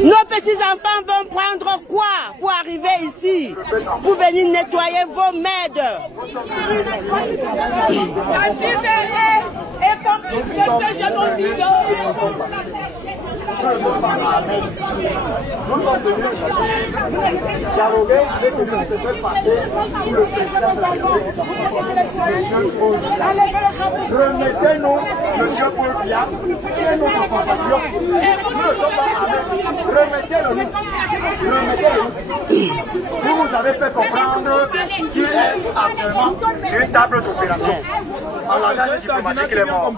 Nos petits-enfants vont prendre quoi pour arriver ici? Pour venir nettoyer vos merdes. La justice est complice de ce génocide. Nous sommes venus dialoguer avec ce qui se fait passer sous le président de la République. Remettez-nous M. Paul Biya, qui est notre compatriote. Nous ne sommes pas armés. Remettez-le nous. Vous nous avez fait comprendre qu'il est actuellement sur une table d'opération. En langage diplomatique, il est mort.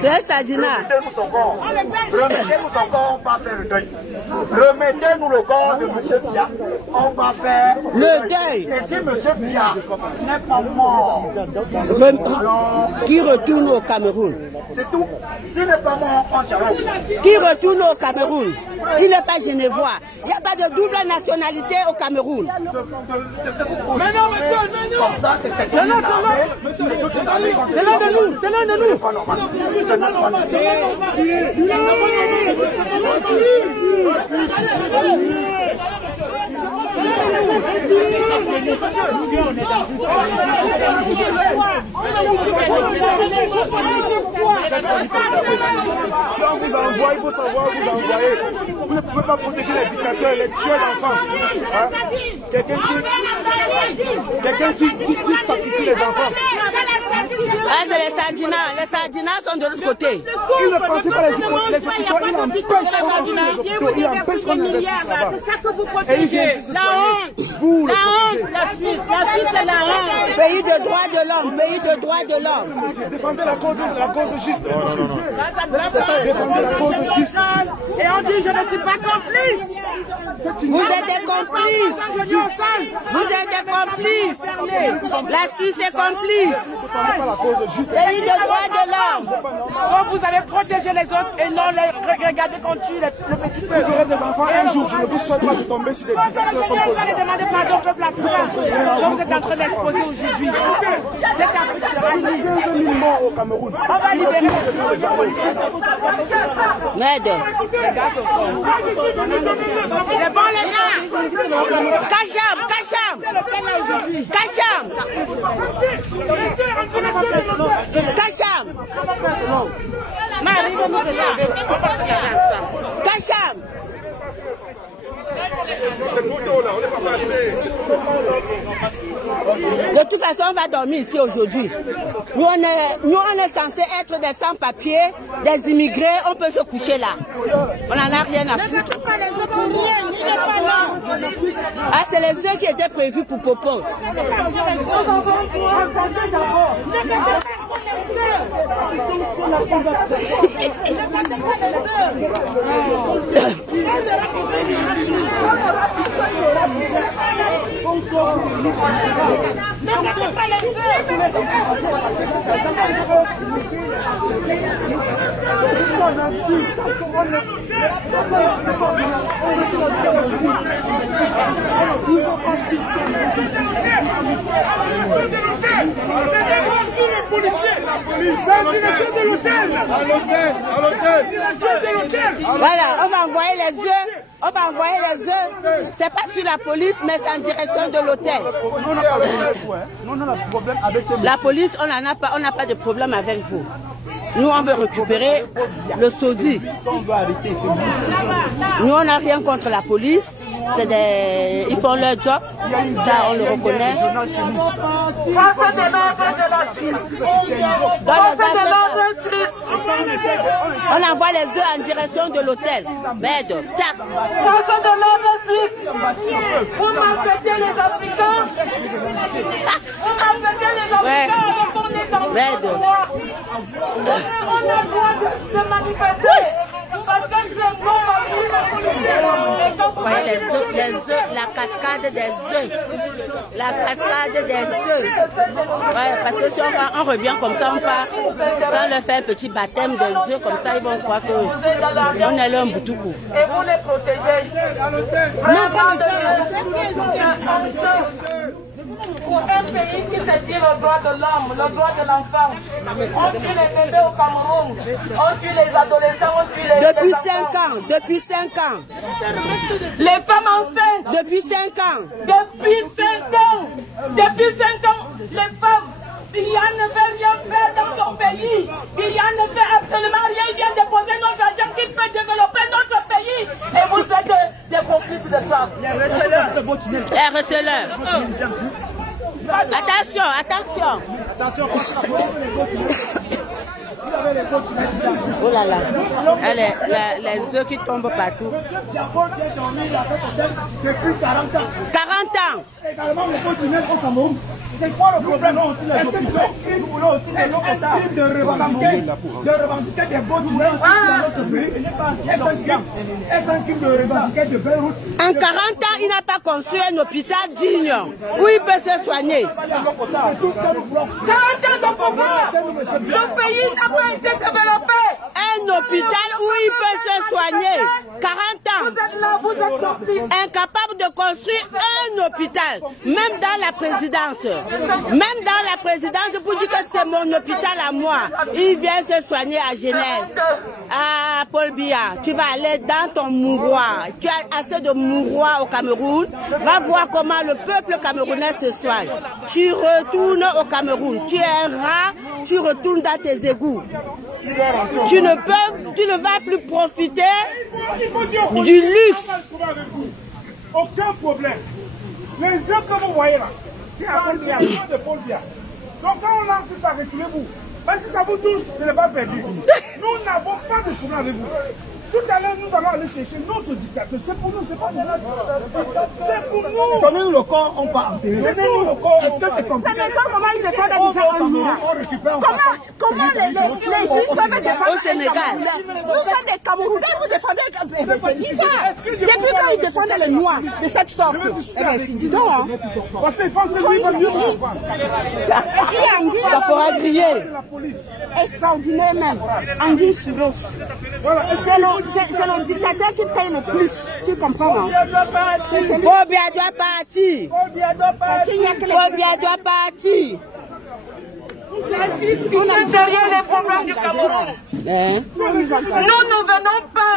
C'est Sadina. Remettez-nous son corps. Remettez-nous son corps, on va faire le deuil. Remettez-nous le corps de M. Biya, on va faire le deuil. Et si M. Biya n'est pas mort, qui retourne au Cameroun? c'est tout. S'il n'est pas mort, on dialogue. Qui retourne au Cameroun? Il n'est pas genevois. Il n'y a pas de double nationalité au Cameroun. Mais non, monsieur, mais non. Comme ça, c'est l'un de nous. C'est l'un de nous. C'est pas normal. C'est pas normal. Si on vous envoie, il faut savoir vous envoyer. Vous ne pouvez pas protéger les dictateurs, les tueurs d'enfants. Hein? Quelqu'un qui sacrifie les enfants. Ah, c'est les Sardinas. Les Sardinas sont de l'autre côté. Il ne pensait pas les hôpitaux, il empêche qu'on construise les hôpitaux, il empêche qu'on investisse là-bas. C'est ça que vous protégez. La honte. Vous le La Suisse, c'est la honte. Pays de droits de l'homme, pays de droits de l'homme. défendez la cause juste. Défendez la cause juste. Et on dit je ne suis pas complice. Vous êtes des complices. Vous êtes des complices. La Suisse est complice. Pays de droits de l'homme. Quand vous allez protéger les autres et non les regarder qu'on tue le petit peuple. Vous aurez des enfants un jour. Je ne vous souhaite pas de tomber sur des dictateurs comme Vous allez demander pardon au peuple africain. Donc vous êtes en train d'exposer aujourd'hui. Cette Afrique sera libre. 15 000 morts au Cameroun. On va libérer. Merde. C'est bon les gars. Kacham. Kacham. De toute façon, on va dormir ici aujourd'hui. Nous, on est censé être des sans-papiers, des immigrés, on peut se coucher là. On n'en a rien à foutre. Ah, c'est les œufs qui étaient prévus pour Popo. Voilà, on va envoyer les œufs. On va envoyer les œufs. C'est pas sur la police, mais c'est en direction de l'hôtel. La police, on n'a pas de problème avec vous. Nous, on veut récupérer le sosie. Nous, on n'a rien contre la police. Ils font leur job. Ça, on le reconnaît. On envoie les œufs en direction de l'hôtel. Merde. Tac. Force de l'ordre suisse. Vous maltraitez les Africains. Vous maltraitez les Africains alors qu'on est dans le droit. On a le droit de manifester. Parce que c'est bon, les œufs, la cascade des œufs. La cascade des œufs. Ouais, parce que si on revient comme ça, on part, sans leur faire un petit baptême des œufs, comme ça, ils vont croire qu'on est là un boutoukou. Et vous les protégez. Vraiment pour un pays qui se dit le droit de l'homme, le droit de l'enfant, on tue les bébés au Cameroun, on tue les adolescents, on tue les... Depuis 5 ans, depuis 5 ans. Les femmes enceintes. Depuis 5 ans. Depuis 5 ans. Depuis 5 ans, les femmes, Biya ne veut rien faire dans son pays. Biya ne fait absolument rien. Il vient déposer notre argent qui peut développer notre pays. Et vous êtes des complices de ça. Restez-leur. Attention, attention. Attention. Oh là là. Les œufs qui tombent partout. Depuis 40 ans. 40 ans. Également, le continuer au Cameroun. C'est quoi le problème? Est-ce que c'est un crime de revendiquer des beaux tunnels dans notre pays? Est-ce un crime de revendiquer de belles routes? En 40 ans, il n'a pas construit un hôpital digne où il peut se soigner. 40 ans de pouvoir. Le pays n'a pas été développé. Un hôpital où il peut se soigner. 40 ans. Vous êtes là, vous êtes complices. Incapable de construire un hôpital. Même dans la présidence. Même dans la présidence, pour dire que c'est mon hôpital à moi. Il vient se soigner à Genève. Ah, Paul Biya, tu vas aller dans ton mouroir. Tu as assez de mouroirs au Cameroun. Va voir comment le peuple camerounais se soigne. Tu retournes au Cameroun. Tu es un rat, tu retournes dans tes égouts. Tu ne vas plus profiter du luxe. Aucun problème. Les œufs que vous voyez là, c'est à Paul Biya, de Paul Biya. Donc quand on lance ça, reculez-vous. Même si ça vous touche, ce n'est pas perdu. Nous n'avons pas de problème avec vous. Tout à l'heure, nous allons aller chercher notre dictateur. C'est pour nous, c'est pas pour nous. C'est pour nous. Donnez-nous le corps, on part enterrer. C'est nous le corps. Est-ce que c'est comme ça? Ça dépend comment ils défendent les gens en Noir. Comment les juges peuvent défendre au Sénégal? Nous sommes des Camerounais, vous défendez depuis quand ils défendaient les Noirs de cette sorte? Eh bien, c'est dis donc, hein. Parce qu'ils pensent que lui, Ça fera griller. Extraordinaire même. Anguille sur l'eau. C'est le dictateur qui paye le plus. Tu comprends, hein? Paul Biya doit partir. Paul Biya doit partir. Derrière les problèmes du Cameroun. Nous ne venons pas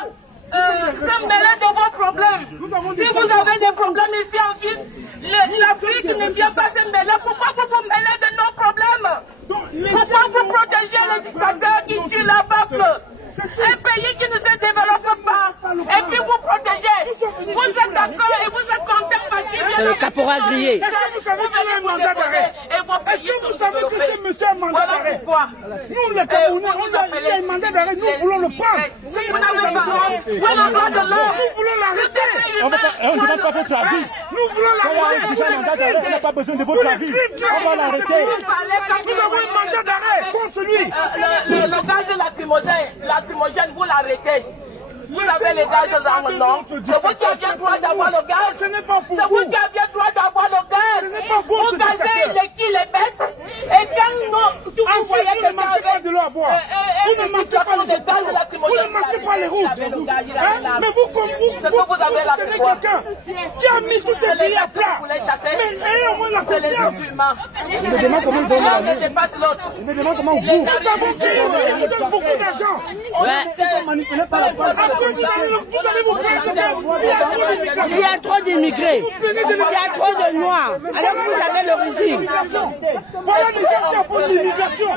se mêler de vos problèmes. Si vous avez des problèmes ici en Suisse, l'Afrique ne vient pas se mêler. Pourquoi vous vous mêlez de nos problèmes? Pourquoi vous protégez les dictateurs qui tuent le peuple? Un pays qui ne se développe pas, et puis vous protégez. Vous êtes d'accord et vous êtes content parce qu'il vient C'est le caporal grillé. Est-ce que vous savez qu'il a un mandat d'arrêt? Est-ce que vous savez que ce monsieur a un mandat d'arrêt? Nous, les Camerounais, on a dit un mandat d'arrêt, nous voulons le prendre. Vous voulons l'arrêter. On ne va pas faire sa vie. Nous voulons l'arrêter. On n'a pas besoin de votre avis. On va l'arrêter. Nous avons un mandat d'arrêt contre lui. Le gaz de lacrymogène, vous l'arrêtez. Vous avez les gaz dans le nom. C'est vous qui avez le droit d'avoir le gaz. Ce n'est pas pour vous. C'est vous qui avez le droit d'avoir le gaz. Ce n'est pas vous. Vous gazez les bêtes. Et quand vous voyez que vous ne pas de l'eau à boire. Vous ne manquez pas les gaz. Vous ne manquez pas les routes. Mais vous, comme vous avez quelqu'un qui a mis tout les pays à plat. Mais ayez au moins la conscience. Je me demande comment vous donnez la nuit. Je me demande comment vous. Nous avons payé, on nous donne beaucoup d'argent. Manipulé par la police. Vous allez vous plaindre. Il y a trop d'immigrés. Il y a trop de noirs. Alors que vous avez l'origine. Voilà les gens qui apportent l'immigration.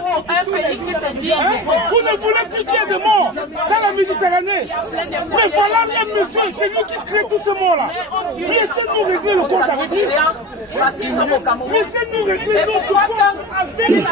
Vous ne voulez plus qu'il y ait de morts dans la Méditerranée. Mais voilà un monsieur, c'est lui qui crée tout ce monde-là. Laissez-nous régler le compte avec lui. Laissez-nous régler le compte avec lui.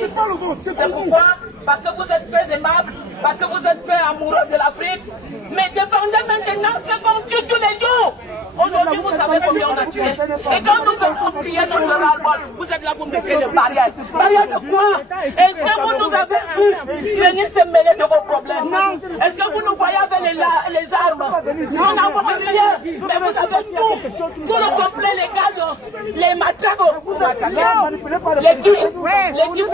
C'est pourquoi, parce que vous êtes très aimable, parce que vous êtes très amoureux de l'Afrique, mais défendez maintenant ce qu'on tue tous les jours. Aujourd'hui, vous savez combien on a tué. Et quand nous venons crier notre ras-le-bol, vous êtes là pour mettre les barrières. Barrières de quoi? Est-ce que vous nous avez vu venir se mêler de vos problèmes? Non. Est-ce que vous nous voyez avec les armes? Nous n'avons rien, mais vous avez tout. Tout le complet, les gaz, les matraques, les culs. Les culs,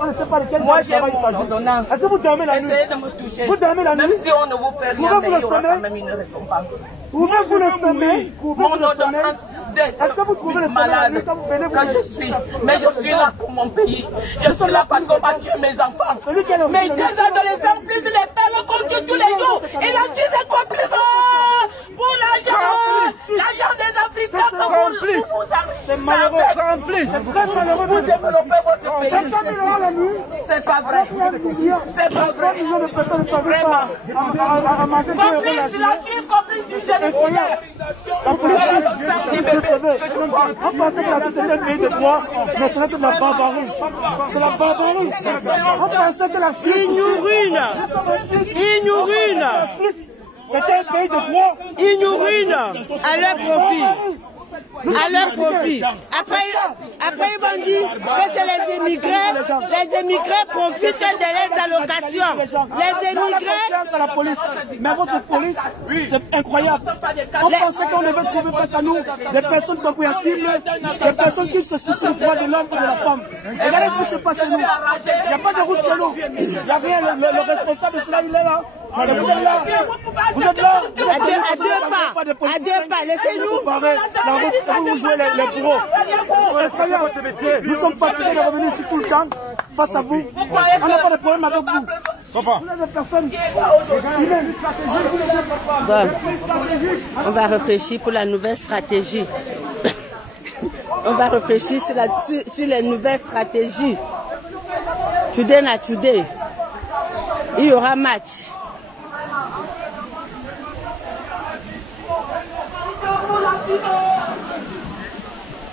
On ne sait pas lequel. moi j'ai mon ordonnance. Est-ce que vous dormez la nuit? Essayez de me toucher. Vous dormez la nuit? Même si on ne vous fait rien, mais il y aura quand même une récompense. Pouvez-vous le semer? Mon ordonnance d'être malade quand je suis. Mais je suis là pour mon pays. Je suis là parce qu'on va tuer mes enfants. Mes deux adolescents, plus les pères, qu'on tue tous les jours. Et la Suisse est complice pour l'argent des Africains que vous C'est malheureux. Complice. C'est très malheureux. Vous développez votre pays. C'est pas vrai. C'est pas vrai. Vraiment. Complice, la Suisse complice du génocide. On pensait que la société était un pays de droit, mais ce n'est que de la barbarie. C'est la barbarie. On pensait que la Suisse... Ils nous ruinent. Ils nous ruinent. C'était un pays de droit. Ils nous ruinent à leur profit. À leur profit. Après, ils vont dire que c'est les immigrés. Les immigrés profitent de leurs allocations. Les immigrés... à la police. Mais votre police, c'est incroyable. On pensait qu'on devait trouver face à nous des personnes compréhensibles, des personnes qui se soucient du droit de l'homme et de la femme. Regardez ce qui se passe chez nous. Il n'y a pas de route chez nous. Il n'y a rien. Le responsable de cela, il est là. Vous êtes là. Vous êtes là. À deux pas. Laissez-nous. Vous jouez les bourreaux. Nous sommes fatigués de revenir ici tout le temps face à vous. On n'a pas de problème avec vous. Vous êtes des personnes. Bon, on va réfléchir pour la nouvelle stratégie. On va réfléchir sur les nouvelles stratégies. Today na today. Il y aura match.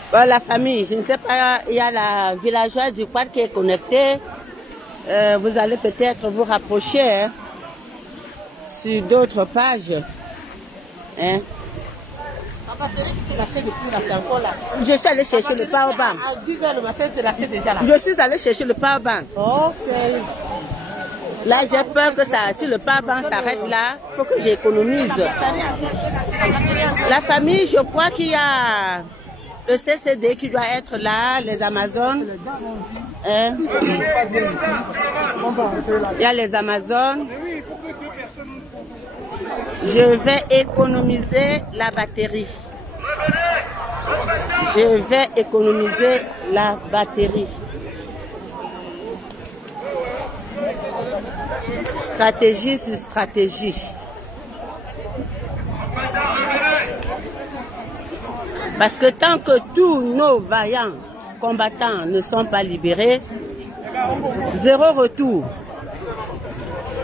Bon, la famille, je ne sais pas, il y a la villageoise du quad qui est connectée. Vous allez peut-être vous rapprocher hein, sur d'autres pages. Hein. Je suis allé chercher le powerbank. À 10h le matin, tu l'achètes déjà là. Je suis allé chercher le powerbank. Ok. Là, j'ai peur que ça, si le powerbank s'arrête là, il faut que j'économise. La famille, je crois qu'il y a le CCD qui doit être là, les Amazones. Hein? Il y a les Amazones. Je vais économiser la batterie. Je vais économiser la batterie. Stratégie sur stratégie. Parce que tant que tous nos vaillants combattants ne sont pas libérés, zéro retour.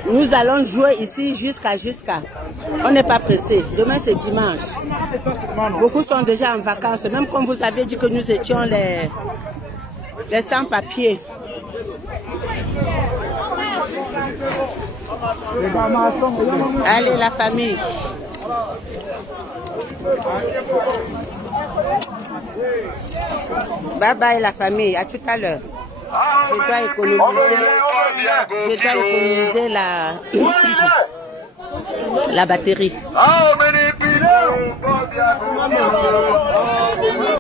Nous allons jouer ici jusqu'à. On n'est pas pressé. Demain c'est dimanche. Beaucoup sont déjà en vacances. Même comme vous avez dit que nous étions les sans-papiers. Allez la famille. Bye bye la famille. À tout à l'heure. Je dois économiser la batterie.